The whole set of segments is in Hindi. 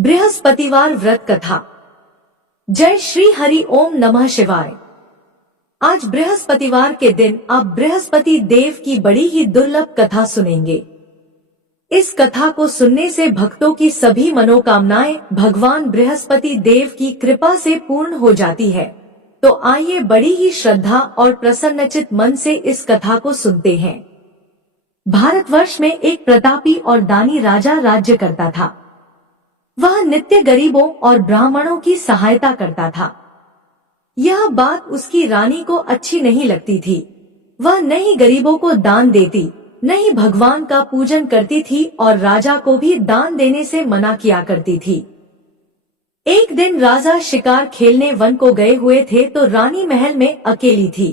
बृहस्पतिवार व्रत कथा। जय श्री हरि ओम नमः शिवाय। आज बृहस्पतिवार के दिन आप बृहस्पति देव की बड़ी ही दुर्लभ कथा सुनेंगे। इस कथा को सुनने से भक्तों की सभी मनोकामनाएं भगवान बृहस्पति देव की कृपा से पूर्ण हो जाती है। तो आइए बड़ी ही श्रद्धा और प्रसन्नचित मन से इस कथा को सुनते हैं। भारतवर्ष में एक प्रतापी और दानी राजा राज्य करता था। वह नित्य गरीबों और ब्राह्मणों की सहायता करता था। यह बात उसकी रानी को अच्छी नहीं लगती थी। वह न ही गरीबों को दान देती, न ही भगवान का पूजन करती थी और राजा को भी दान देने से मना किया करती थी। एक दिन राजा शिकार खेलने वन को गए हुए थे तो रानी महल में अकेली थी।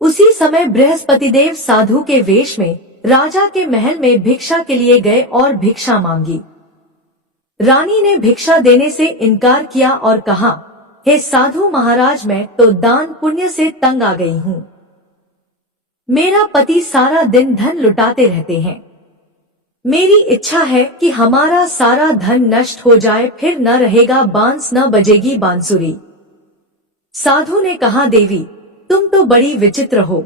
उसी समय बृहस्पति देव साधु के वेश में राजा के महल में भिक्षा के लिए गए और भिक्षा मांगी। रानी ने भिक्षा देने से इनकार किया और कहा, हे साधु महाराज, मैं तो दान पुण्य से तंग आ गई हूँ। मेरा पति सारा दिन धन लुटाते रहते हैं। मेरी इच्छा है कि हमारा सारा धन नष्ट हो जाए, फिर न रहेगा बांस न बजेगी बांसुरी। साधु ने कहा, देवी तुम तो बड़ी विचित्र हो।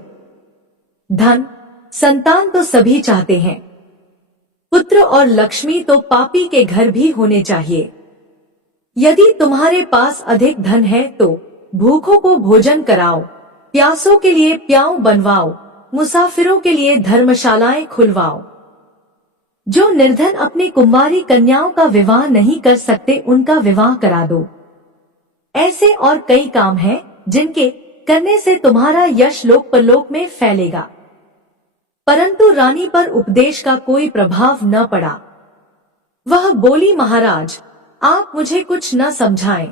धन संतान तो सभी चाहते हैं, पुत्र और लक्ष्मी तो पापी के घर भी होने चाहिए। यदि तुम्हारे पास अधिक धन है तो भूखों को भोजन कराओ, प्यासों के लिए प्याऊ बनवाओ, मुसाफिरों के लिए धर्मशालाएं खुलवाओ। जो निर्धन अपनी कुंवारी कन्याओं का विवाह नहीं कर सकते उनका विवाह करा दो। ऐसे और कई काम हैं जिनके करने से तुम्हारा यश लोक परलोक में फैलेगा। परंतु रानी पर उपदेश का कोई प्रभाव न पड़ा। वह बोली, महाराज आप मुझे कुछ न समझाएं।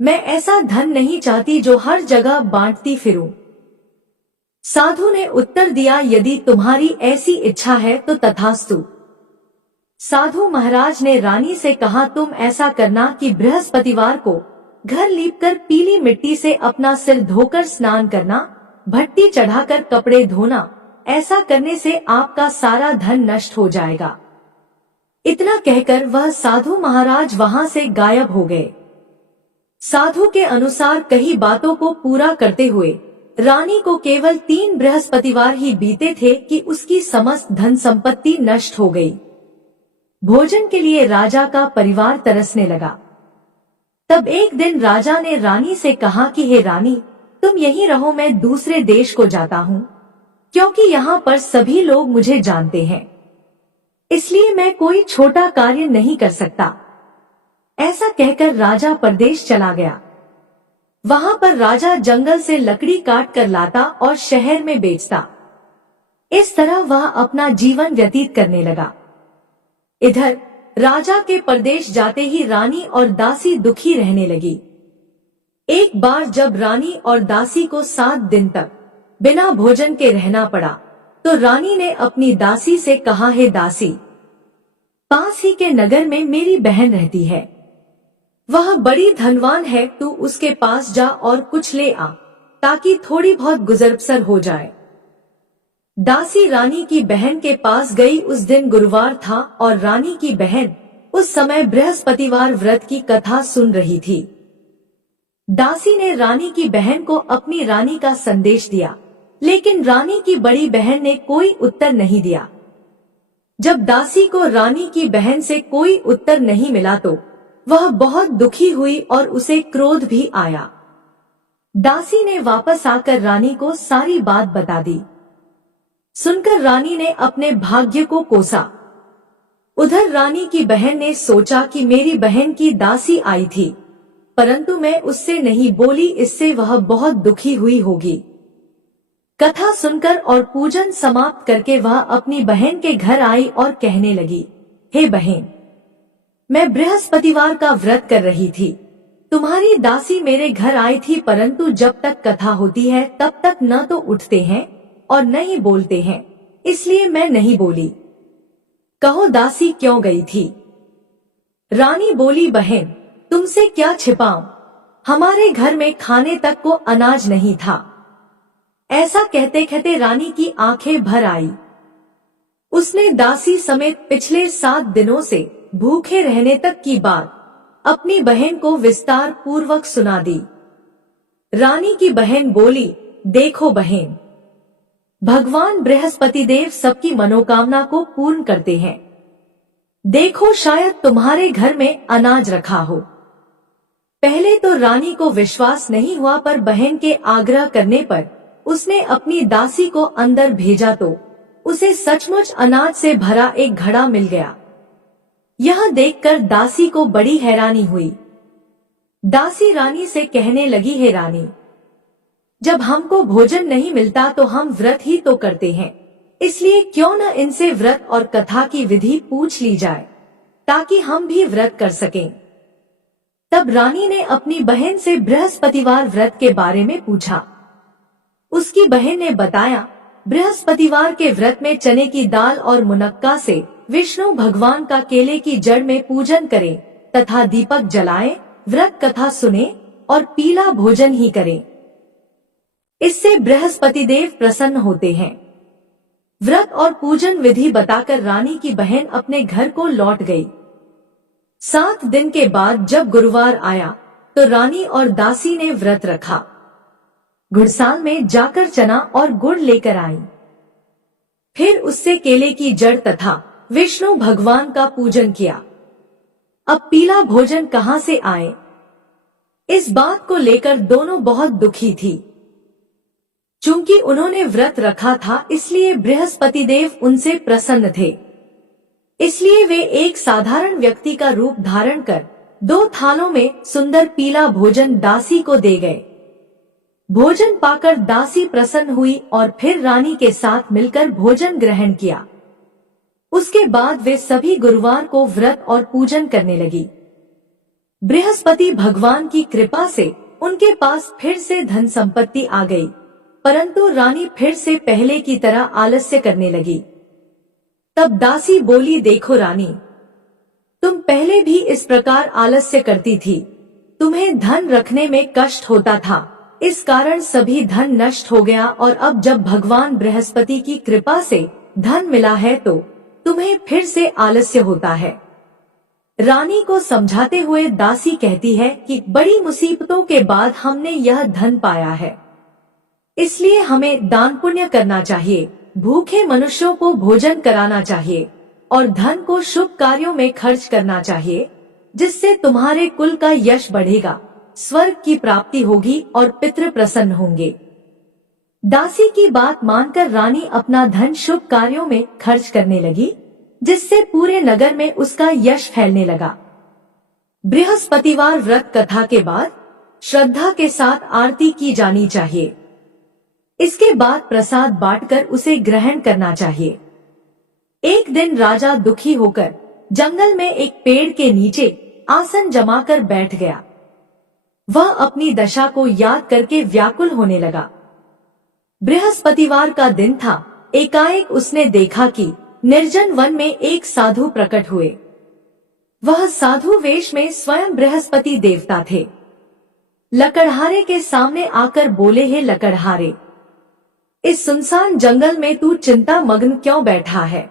मैं ऐसा धन नहीं चाहती जो हर जगह बांटती फिरूं। साधु ने उत्तर दिया, यदि तुम्हारी ऐसी इच्छा है तो तथास्तु। साधु महाराज ने रानी से कहा, तुम ऐसा करना कि बृहस्पतिवार को घर लीपकर पीली मिट्टी से अपना सिर धोकर स्नान करना, भट्टी चढ़ाकर कपड़े धोना। ऐसा करने से आपका सारा धन नष्ट हो जाएगा। इतना कहकर वह साधु महाराज वहां से गायब हो गए। साधु के अनुसार कई बातों को पूरा करते हुए रानी को केवल 3 बृहस्पतिवार ही बीते थे कि उसकी समस्त धन संपत्ति नष्ट हो गई। भोजन के लिए राजा का परिवार तरसने लगा। तब एक दिन राजा ने रानी से कहा कि हे रानी, तुम यहीं रहो, मैं दूसरे देश को जाता हूँ, क्योंकि यहाँ पर सभी लोग मुझे जानते हैं, इसलिए मैं कोई छोटा कार्य नहीं कर सकता। ऐसा कहकर राजा परदेश चला गया। वहां पर राजा जंगल से लकड़ी काट कर लाता और शहर में बेचता। इस तरह वह अपना जीवन व्यतीत करने लगा। इधर राजा के परदेश जाते ही रानी और दासी दुखी रहने लगी। एक बार जब रानी और दासी को 7 दिन तक बिना भोजन के रहना पड़ा तो रानी ने अपनी दासी से कहा, हे दासी, पास ही के नगर में मेरी बहन रहती है। वह बड़ी धनवान है, तू उसके पास जा और कुछ ले आ ताकि थोड़ी बहुत गुजर बसर हो जाए। दासी रानी की बहन के पास गई। उस दिन गुरुवार था और रानी की बहन उस समय बृहस्पतिवार व्रत की कथा सुन रही थी। दासी ने रानी की बहन को अपनी रानी का संदेश दिया, लेकिन रानी की बड़ी बहन ने कोई उत्तर नहीं दिया। जब दासी को रानी की बहन से कोई उत्तर नहीं मिला तो वह बहुत दुखी हुई और उसे क्रोध भी आया। दासी ने वापस आकर रानी को सारी बात बता दी। सुनकर रानी ने अपने भाग्य को कोसा। उधर रानी की बहन ने सोचा कि मेरी बहन की दासी आई थी, परंतु मैं उससे नहीं बोली, इससे वह बहुत दुखी हुई होगी। कथा सुनकर और पूजन समाप्त करके वह अपनी बहन के घर आई और कहने लगी, हे बहन, मैं बृहस्पतिवार का व्रत कर रही थी। तुम्हारी दासी मेरे घर आई थी, परंतु जब तक कथा होती है तब तक न तो उठते हैं और न ही बोलते हैं, इसलिए मैं नहीं बोली। कहो दासी क्यों गई थी? रानी बोली, बहन तुमसे क्या छिपाऊं, हमारे घर में खाने तक को अनाज नहीं था। ऐसा कहते कहते रानी की आंखें भर आई। उसने दासी समेत पिछले 7 दिनों से भूखे रहने तक की बात अपनी बहन को विस्तार पूर्वक सुना दी। रानी की बहन बोली, देखो बहन, भगवान बृहस्पति देव सबकी मनोकामना को पूर्ण करते हैं। देखो शायद तुम्हारे घर में अनाज रखा हो। पहले तो रानी को विश्वास नहीं हुआ, पर बहन के आग्रह करने पर उसने अपनी दासी को अंदर भेजा तो उसे सचमुच अनाज से भरा एक घड़ा मिल गया। यह देखकर दासी को बड़ी हैरानी हुई। दासी रानी से कहने लगी, हे रानी, जब हमको भोजन नहीं मिलता तो हम व्रत ही तो करते हैं, इसलिए क्यों न इनसे व्रत और कथा की विधि पूछ ली जाए ताकि हम भी व्रत कर सकें। तब रानी ने अपनी बहन से बृहस्पतिवार व्रत के बारे में पूछा। उसकी बहन ने बताया, बृहस्पतिवार के व्रत में चने की दाल और मुनक्का से विष्णु भगवान का केले की जड़ में पूजन करें तथा दीपक जलाएं, व्रत कथा सुने और पीला भोजन ही करें। इससे बृहस्पति देव प्रसन्न होते हैं। व्रत और पूजन विधि बताकर रानी की बहन अपने घर को लौट गई। 7 दिन के बाद जब गुरुवार आया तो रानी और दासी ने व्रत रखा। घुड़साल में जाकर चना और गुड़ लेकर आई। फिर उससे केले की जड़ तथा विष्णु भगवान का पूजन किया। अब पीला भोजन कहां से आए, इस बात को लेकर दोनों बहुत दुखी थी। चूंकि उन्होंने व्रत रखा था इसलिए बृहस्पति देव उनसे प्रसन्न थे, इसलिए वे एक साधारण व्यक्ति का रूप धारण कर 2 थालों में सुंदर पीला भोजन दासी को दे गए। भोजन पाकर दासी प्रसन्न हुई और फिर रानी के साथ मिलकर भोजन ग्रहण किया। उसके बाद वे सभी गुरुवार को व्रत और पूजन करने लगी। बृहस्पति भगवान की कृपा से उनके पास फिर से धन संपत्ति आ गई, परंतु रानी फिर से पहले की तरह आलस्य करने लगी। तब दासी बोली, देखो रानी, तुम पहले भी इस प्रकार आलस्य करती थी। तुम्हें धन रखने में कष्ट होता था, इस कारण सभी धन नष्ट हो गया, और अब जब भगवान बृहस्पति की कृपा से धन मिला है तो तुम्हें फिर से आलस्य होता है। रानी को समझाते हुए दासी कहती है कि बड़ी मुसीबतों के बाद हमने यह धन पाया है, इसलिए हमें दान पुण्य करना चाहिए, भूखे मनुष्यों को भोजन कराना चाहिए और धन को शुभ कार्यों में खर्च करना चाहिए, जिससे तुम्हारे कुल का यश बढ़ेगा, स्वर्ग की प्राप्ति होगी और पितृ प्रसन्न होंगे। दासी की बात मानकर रानी अपना धन शुभ कार्यों में खर्च करने लगी, जिससे पूरे नगर में उसका यश फैलने लगा। बृहस्पतिवार व्रत कथा के बाद श्रद्धा के साथ आरती की जानी चाहिए। इसके बाद प्रसाद बांटकर उसे ग्रहण करना चाहिए। एक दिन राजा दुखी होकर जंगल में एक पेड़ के नीचे आसन जमाकर बैठ गया। वह अपनी दशा को याद करके व्याकुल होने लगा। बृहस्पतिवार का दिन था। एकाएक उसने देखा कि निर्जन वन में एक साधु प्रकट हुए। वह साधु वेश में स्वयं बृहस्पति देवता थे। लकड़हारे के सामने आकर बोले, हे लकड़हारे, इस सुनसान जंगल में तू चिंता मग्न क्यों बैठा है?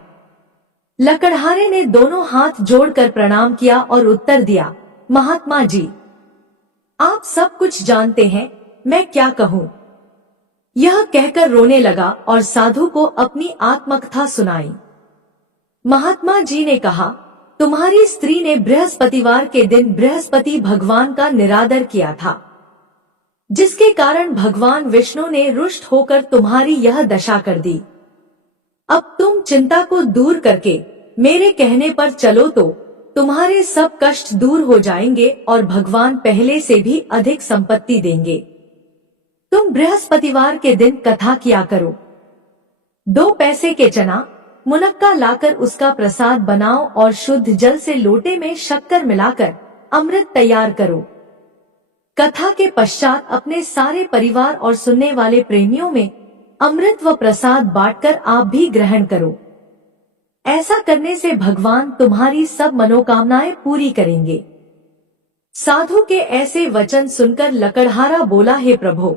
लकड़हारे ने दोनों हाथ जोड़कर प्रणाम किया और उत्तर दिया, महात्मा जी, आप सब कुछ जानते हैं, मैं क्या कहूँ। यह कहकर रोने लगा और साधु को अपनी आत्मकथा सुनाई। महात्मा जी ने कहा, तुम्हारी स्त्री ने बृहस्पतिवार के दिन बृहस्पति भगवान का निरादर किया था, जिसके कारण भगवान विष्णु ने रुष्ट होकर तुम्हारी यह दशा कर दी। अब तुम चिंता को दूर करके मेरे कहने पर चलो तो तुम्हारे सब कष्ट दूर हो जाएंगे और भगवान पहले से भी अधिक संपत्ति देंगे। तुम बृहस्पतिवार के दिन कथा किया करो। 2 पैसे के चना मुनक्का लाकर उसका प्रसाद बनाओ और शुद्ध जल से लोटे में शक्कर मिलाकर अमृत तैयार करो। कथा के पश्चात अपने सारे परिवार और सुनने वाले प्रेमियों में अमृत व प्रसाद बांटकर आप भी ग्रहण करो। ऐसा करने से भगवान तुम्हारी सब मनोकामनाएं पूरी करेंगे। साधु के ऐसे वचन सुनकर लकड़हारा बोला, हे प्रभु,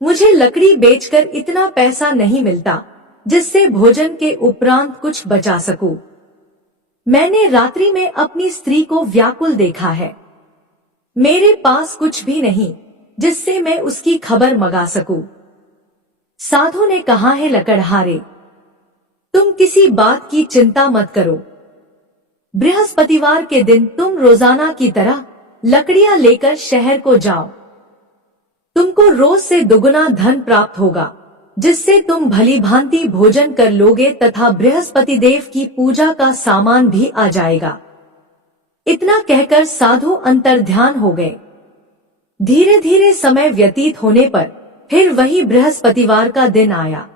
मुझे लकड़ी बेचकर इतना पैसा नहीं मिलता जिससे भोजन के उपरांत कुछ बचा सकूं। मैंने रात्रि में अपनी स्त्री को व्याकुल देखा है। मेरे पास कुछ भी नहीं जिससे मैं उसकी खबर मंगा सकूं। साधु ने कहा, है लकड़हारे, तुम किसी बात की चिंता मत करो। बृहस्पतिवार के दिन तुम रोजाना की तरह लकड़ियां लेकर शहर को जाओ। तुमको रोज से दुगुना धन प्राप्त होगा, जिससे तुम भली भांति भोजन कर लोगे तथा बृहस्पति देव की पूजा का सामान भी आ जाएगा। इतना कहकर साधु अंतर्ध्यान हो गए। धीरे धीरे समय व्यतीत होने पर फिर वही बृहस्पतिवार का दिन आया।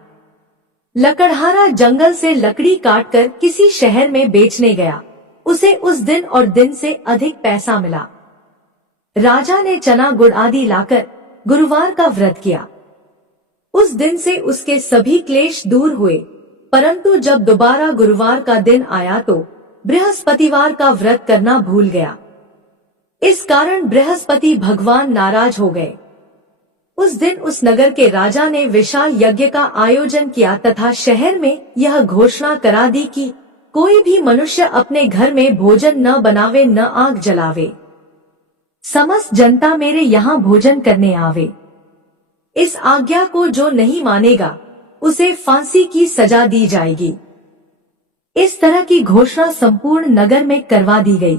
लकड़हारा जंगल से लकड़ी काटकर किसी शहर में बेचने गया। उसे उस दिन और दिन से अधिक पैसा मिला। राजा ने चना गुड़ आदि लाकर गुरुवार का व्रत किया। उस दिन से उसके सभी क्लेश दूर हुए, परंतु जब दोबारा गुरुवार का दिन आया तो बृहस्पतिवार का व्रत करना भूल गया। इस कारण बृहस्पति भगवान नाराज हो गए। उस दिन उस नगर के राजा ने विशाल यज्ञ का आयोजन किया तथा शहर में यह घोषणा करा दी कि कोई भी मनुष्य अपने घर में भोजन न बनावे न आग जलावे। समस्त जनता मेरे यहाँ भोजन करने आवे। इस आज्ञा को जो नहीं मानेगा उसे फांसी की सजा दी जाएगी। इस तरह की घोषणा संपूर्ण नगर में करवा दी गई।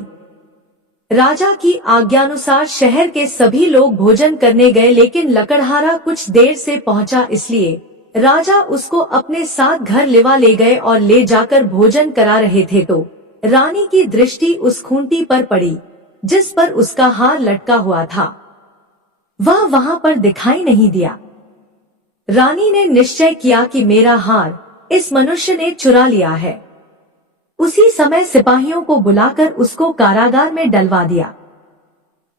राजा की आज्ञानुसार शहर के सभी लोग भोजन करने गए, लेकिन लकड़हारा कुछ देर से पहुंचा, इसलिए राजा उसको अपने साथ घर लेवा ले गए और ले जाकर भोजन करा रहे थे तो रानी की दृष्टि उस खूंटी पर पड़ी जिस पर उसका हार लटका हुआ था। वह वहां पर दिखाई नहीं दिया। रानी ने निश्चय किया कि मेरा हार इस मनुष्य ने चुरा लिया है। उसी समय सिपाहियों को बुलाकर उसको कारागार में डलवा दिया।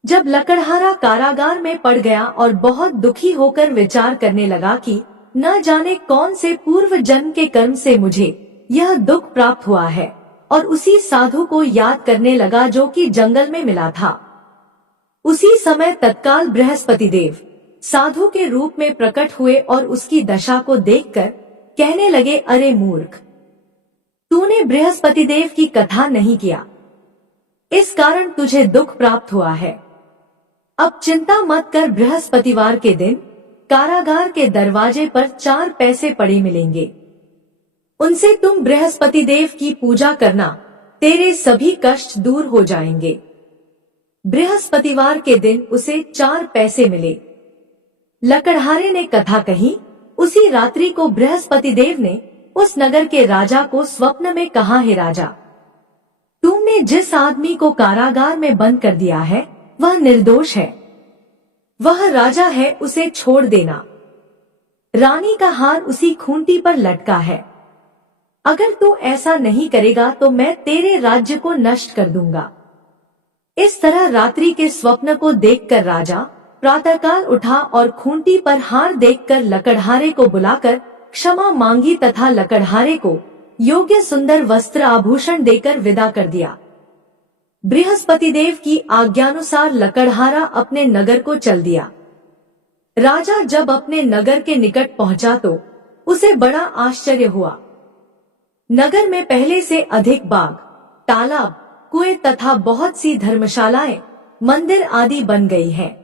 जब लकड़हारा कारागार में पड़ गया और बहुत दुखी होकर विचार करने लगा कि न जाने कौन से पूर्व जन्म के कर्म से मुझे यह दुख प्राप्त हुआ है, और उसी साधु को याद करने लगा जो कि जंगल में मिला था। उसी समय तत्काल बृहस्पति देव साधु के रूप में प्रकट हुए और उसकी दशा को देखकर कहने लगे, अरे मूर्ख, तूने बृहस्पति देव की कथा नहीं किया, इस कारण तुझे दुख प्राप्त हुआ है। अब चिंता मत कर, बृहस्पतिवार के दिन कारागार के दरवाजे पर 4 पैसे पड़े मिलेंगे। उनसे तुम बृहस्पति देव की पूजा करना, तेरे सभी कष्ट दूर हो जाएंगे। बृहस्पतिवार के दिन उसे 4 पैसे मिले। लकड़हारे ने कथा कही। उसी रात्रि को बृहस्पति देव ने उस नगर के राजा को स्वप्न में कहा, है राजा, तुमने जिस आदमी को कारागार में बंद कर दिया है वह निर्दोष है। वह राजा है, उसे छोड़ देना। रानी का हार उसी खूंटी पर लटका है। अगर तू ऐसा नहीं करेगा तो मैं तेरे राज्य को नष्ट कर दूंगा। इस तरह रात्रि के स्वप्न को देखकर राजा प्रातःकाल उठा और खूंटी पर हार देखकर लकड़हारे को बुलाकर क्षमा मांगी तथा लकड़हारे को योग्य सुंदर वस्त्र आभूषण देकर विदा कर दिया। बृहस्पति देव की आज्ञानुसार लकड़हारा अपने नगर को चल दिया। राजा जब अपने नगर के निकट पहुंचा तो उसे बड़ा आश्चर्य हुआ। नगर में पहले से अधिक बाग, तालाब, कुएं तथा बहुत सी धर्मशालाएं, मंदिर आदि बन गई हैं।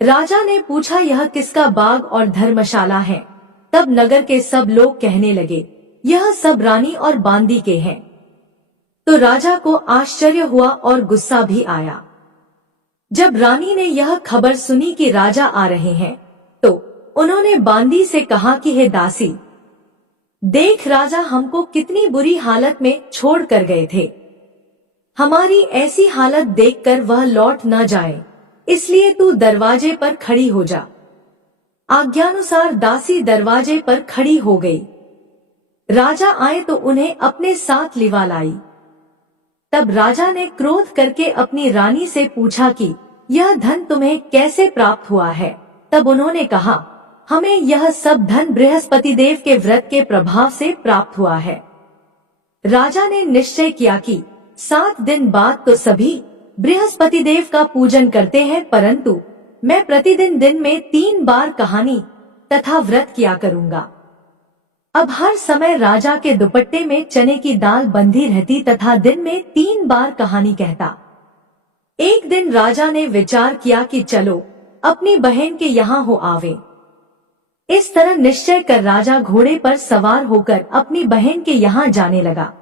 राजा ने पूछा, यह किसका बाग और धर्मशाला है? तब नगर के सब लोग कहने लगे, यह सब रानी और बांदी के हैं। तो राजा को आश्चर्य हुआ और गुस्सा भी आया। जब रानी ने यह खबर सुनी कि राजा आ रहे हैं तो उन्होंने बांदी से कहा कि हे दासी, देख राजा हमको कितनी बुरी हालत में छोड़ कर गए थे। हमारी ऐसी हालत देखकर वह लौट न जाए, इसलिए तू दरवाजे पर खड़ी हो जा। आज्ञानुसार दासी दरवाजे पर खड़ी हो गई। राजा आए तो उन्हें अपने साथ लिवा लाई। तब राजा ने क्रोध करके अपनी रानी से पूछा कि यह धन तुम्हें कैसे प्राप्त हुआ है? तब उन्होंने कहा, हमें यह सब धन बृहस्पति देव के व्रत के प्रभाव से प्राप्त हुआ है। राजा ने निश्चय किया कि 7 दिन बाद तो सभी बृहस्पति देव का पूजन करते हैं, परंतु मैं प्रतिदिन दिन में 3 बार कहानी तथा व्रत किया करूंगा। अब हर समय राजा के दुपट्टे में चने की दाल बंधी रहती तथा दिन में 3 बार कहानी कहता। एक दिन राजा ने विचार किया कि चलो अपनी बहन के यहाँ हो आवे। इस तरह निश्चय कर राजा घोड़े पर सवार होकर अपनी बहन के यहाँ जाने लगा।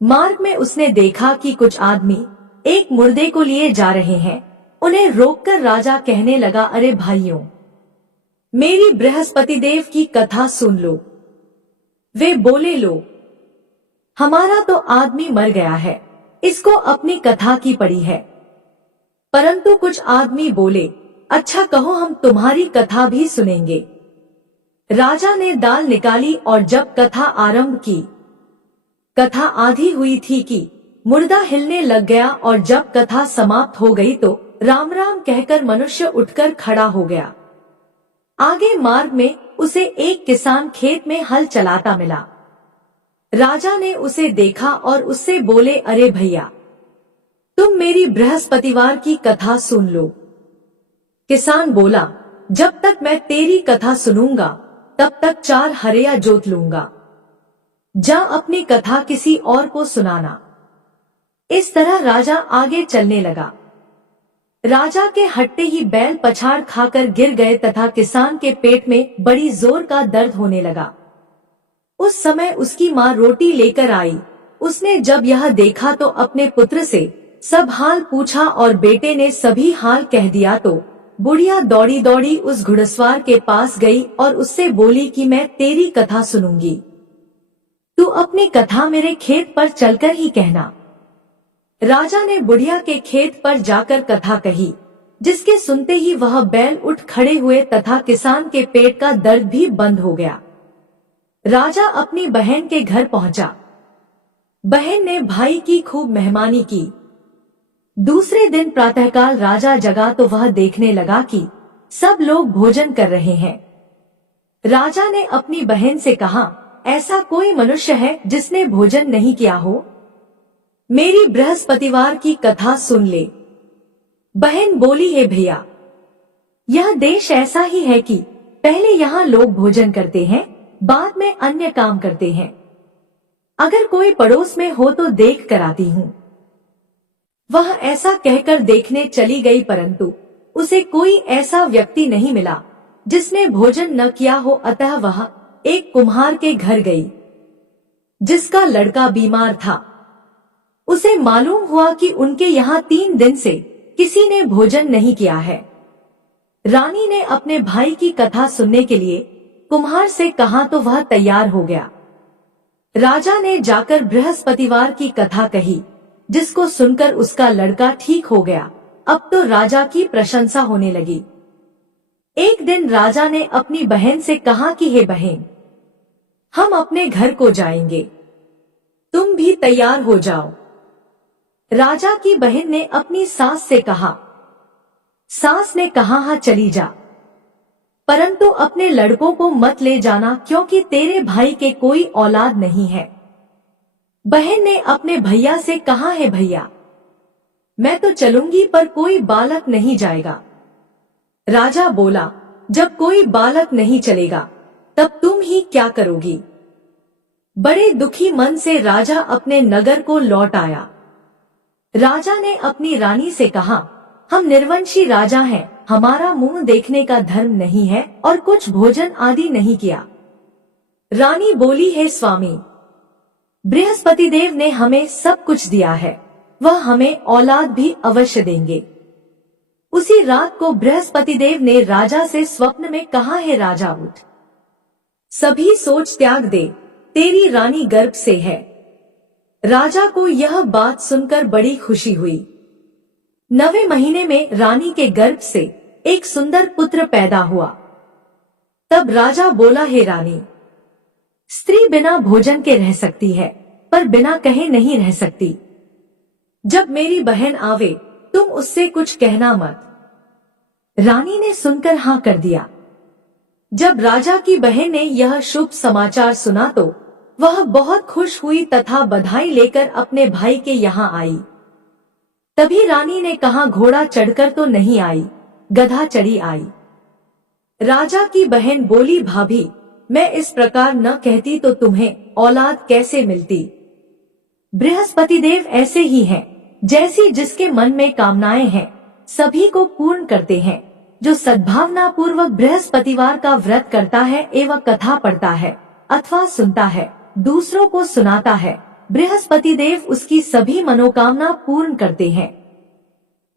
मार्ग में उसने देखा कि कुछ आदमी एक मुर्दे को लिए जा रहे हैं। उन्हें रोककर राजा कहने लगा, अरे भाइयों, मेरी बृहस्पति देव की कथा सुन लो। वे बोले, लो, हमारा तो आदमी मर गया है, इसको अपनी कथा की पड़ी है। परंतु कुछ आदमी बोले, अच्छा कहो, हम तुम्हारी कथा भी सुनेंगे। राजा ने दाल निकाली और जब कथा आरंभ की, कथा आधी हुई थी कि मुर्दा हिलने लग गया और जब कथा समाप्त हो गई तो राम राम कहकर मनुष्य उठकर खड़ा हो गया। आगे मार्ग में उसे एक किसान खेत में हल चलाता मिला। राजा ने उसे देखा और उससे बोले, अरे भैया, तुम मेरी बृहस्पतिवार की कथा सुन लो। किसान बोला, जब तक मैं तेरी कथा सुनूंगा तब तक 4 हरिया जोत लूंगा। जा अपनी कथा किसी और को सुनाना। इस तरह राजा आगे चलने लगा। राजा के हटते ही बैल पछाड़ खाकर गिर गए तथा किसान के पेट में बड़ी जोर का दर्द होने लगा। उस समय उसकी माँ रोटी लेकर आई। उसने जब यह देखा तो अपने पुत्र से सब हाल पूछा और बेटे ने सभी हाल कह दिया तो बुढ़िया दौड़ी दौड़ी उस घुड़सवार के पास गई और उससे बोली कि मैं तेरी कथा सुनूंगी, तू अपनी कथा मेरे खेत पर चलकर ही कहना। राजा ने बुढ़िया के खेत पर जाकर कथा कही, जिसके सुनते ही वह बैल उठ खड़े हुए तथा किसान के पेट का दर्द भी बंद हो गया। राजा अपनी बहन के घर पहुंचा। बहन ने भाई की खूब मेहमानी की। दूसरे दिन प्रातःकाल राजा जगा तो वह देखने लगा कि सब लोग भोजन कर रहे हैं। राजा ने अपनी बहन से कहा, ऐसा कोई मनुष्य है जिसने भोजन नहीं किया हो? मेरी बृहस्पतिवार की कथा सुन ले। बहन बोली, हे भैया, यह देश ऐसा ही है कि पहले यहाँ लोग भोजन करते हैं, बाद में अन्य काम करते हैं। अगर कोई पड़ोस में हो तो देख कर आती हूँ। वह ऐसा कहकर देखने चली गई, परंतु उसे कोई ऐसा व्यक्ति नहीं मिला जिसने भोजन न किया हो। अतः वह एक कुम्हार के घर गई, जिसका लड़का बीमार था। उसे मालूम हुआ कि उनके यहाँ 3 दिन से किसी ने भोजन नहीं किया है। रानी ने अपने भाई की कथा सुनने के लिए कुम्हार से कहा तो वह तैयार हो गया। राजा ने जाकर बृहस्पतिवार की कथा कही, जिसको सुनकर उसका लड़का ठीक हो गया। अब तो राजा की प्रशंसा होने लगी। एक दिन राजा ने अपनी बहन से कहा कि हे बहन, हम अपने घर को जाएंगे, तुम भी तैयार हो जाओ। राजा की बहन ने अपनी सास से कहा। सास ने कहा, हाँ चली जा, परंतु अपने लड़कों को मत ले जाना, क्योंकि तेरे भाई के कोई औलाद नहीं है। बहन ने अपने भैया से कहा, है भैया, मैं तो चलूंगी पर कोई बालक नहीं जाएगा। राजा बोला, जब कोई बालक नहीं चलेगा तब तुम ही क्या करोगी? बड़े दुखी मन से राजा अपने नगर को लौट आया। राजा ने अपनी रानी से कहा, हम निर्वंशी राजा हैं, हमारा मुंह देखने का धर्म नहीं है और कुछ भोजन आदि नहीं किया। रानी बोली, हे स्वामी, बृहस्पति देव ने हमें सब कुछ दिया है, वह हमें औलाद भी अवश्य देंगे। उसी रात को बृहस्पति देव ने राजा से स्वप्न में कहा, है राजा उठ, सभी सोच त्याग दे, तेरी रानी गर्भ से है। राजा को यह बात सुनकर बड़ी खुशी हुई। 9वें महीने में रानी के गर्भ से एक सुंदर पुत्र पैदा हुआ। तब राजा बोला, हे रानी, स्त्री बिना भोजन के रह सकती है, पर बिना कहे नहीं रह सकती। जब मेरी बहन आवे तुम उससे कुछ कहना मत। रानी ने सुनकर हाँ कर दिया। जब राजा की बहन ने यह शुभ समाचार सुना तो वह बहुत खुश हुई तथा बधाई लेकर अपने भाई के यहाँ आई। तभी रानी ने कहा, घोड़ा चढ़कर तो नहीं आई, गधा चढ़ी आई। राजा की बहन बोली, भाभी, मैं इस प्रकार न कहती तो तुम्हें औलाद कैसे मिलती। बृहस्पति देव ऐसे ही हैं, जैसी जिसके मन में कामनाएं हैं सभी को पूर्ण करते हैं। जो सद्भावना पूर्वक बृहस्पतिवार का व्रत करता है एवं कथा पढ़ता है अथवा सुनता है, दूसरों को सुनाता है, बृहस्पति देव उसकी सभी मनोकामना पूर्ण करते हैं।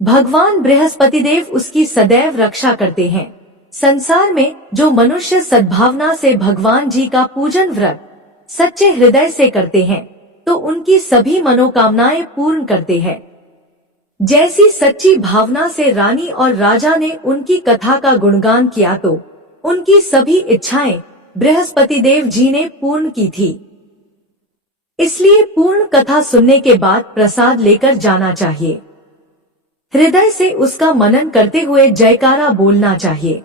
भगवान बृहस्पति देव उसकी सदैव रक्षा करते हैं। संसार में जो मनुष्य सद्भावना से भगवान जी का पूजन व्रत सच्चे हृदय से करते हैं तो उनकी सभी मनोकामनाएं पूर्ण करते हैं। जैसी सच्ची भावना से रानी और राजा ने उनकी कथा का गुणगान किया तो उनकी सभी इच्छाएं बृहस्पति देव जी ने पूर्ण की थी। इसलिए पूर्ण कथा सुनने के बाद प्रसाद लेकर जाना चाहिए। हृदय से उसका मनन करते हुए जयकारा बोलना चाहिए।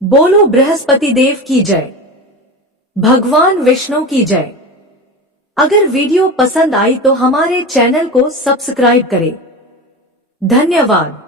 बोलो बृहस्पति देव की जय, भगवान विष्णु की जय। अगर वीडियो पसंद आई तो हमारे चैनल को सब्सक्राइब करें। धन्यवाद।